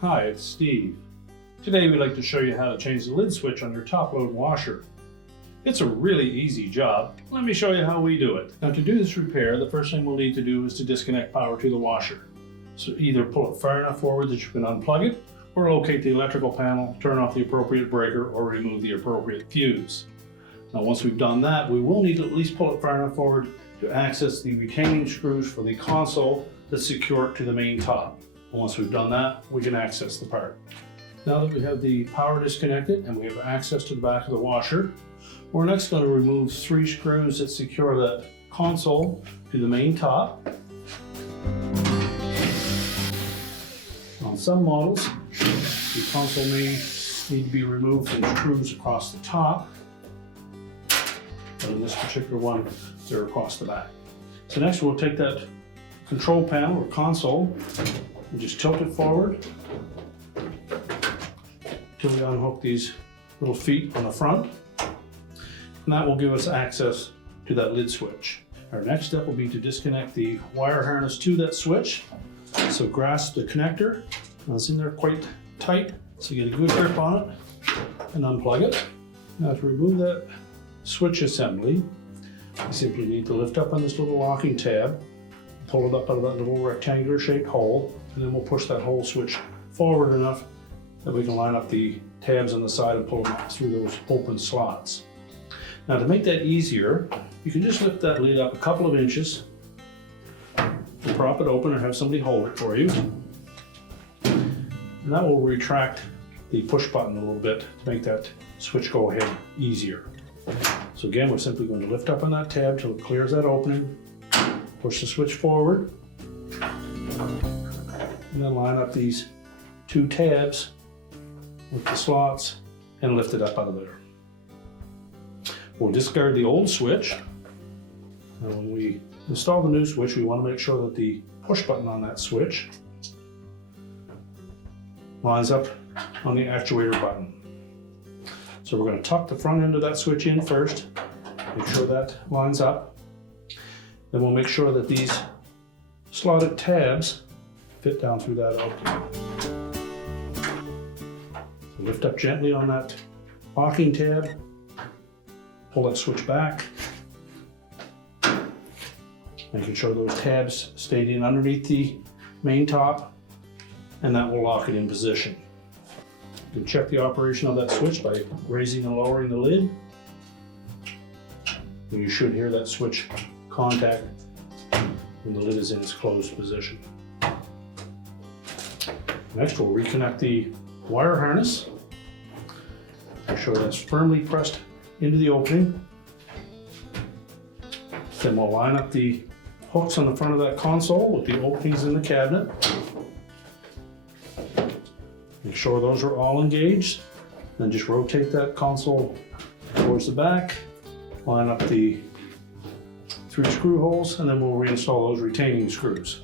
Hi, it's Steve. Today we'd like to show you how to change the lid switch on your top-load washer. It's a really easy job. Let me show you how we do it. Now, to do this repair, the first thing we'll need to do is to disconnect power to the washer. So either pull it far enough forward that you can unplug it, or locate the electrical panel, turn off the appropriate breaker, or remove the appropriate fuse. Now, once we've done that, we will need to at least pull it far enough forward to access the retaining screws for the console that's secured to the main top. Once we've done that, we can access the part. Now that we have the power disconnected and we have access to the back of the washer, we're next going to remove 3 screws that secure that console to the main top. On some models, the console may need to be removed from screws across the top, but in this particular one, they're across the back. So next we'll take that control panel or console and just tilt it forward till we unhook these little feet on the front. And that will give us access to that lid switch. Our next step will be to disconnect the wire harness to that switch. So grasp the connector. Now it's in there quite tight, so you get a good grip on it and unplug it. Now to remove that switch assembly, you simply need to lift up on this little locking tab, pull it up out of that little rectangular shaped hole, and then we'll push that whole switch forward enough that we can line up the tabs on the side and pull them up through those open slots. Now to make that easier, you can just lift that lid up a couple of inches and prop it open or have somebody hold it for you. And that will retract the push button a little bit to make that switch go ahead easier. So again, we're simply going to lift up on that tab till it clears that opening, push the switch forward, and then line up these 2 tabs with the slots and lift it up out of there. We'll discard the old switch. And when we install the new switch, we want to make sure that the push button on that switch lines up on the actuator button. So we're going to tuck the front end of that switch in first, make sure that lines up. Then we'll make sure that these slotted tabs fit down through that opening. So lift up gently on that locking tab, pull that switch back, making sure those tabs stayed in underneath the main top, and that will lock it in position. You can check the operation of that switch by raising and lowering the lid. And you should hear that switch contact when the lid is in its closed position. Next, we'll reconnect the wire harness. Make sure that's firmly pressed into the opening. Then we'll line up the hooks on the front of that console with the openings in the cabinet. Make sure those are all engaged. Then just rotate that console towards the back, line up the 3 screw holes, and then we'll reinstall those retaining screws.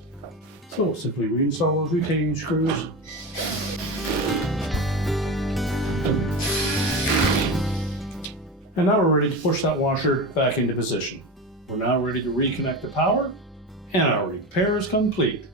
So simply reinstall those retaining screws. And now we're ready to push that washer back into position. We're now ready to reconnect the power, and our repair is complete.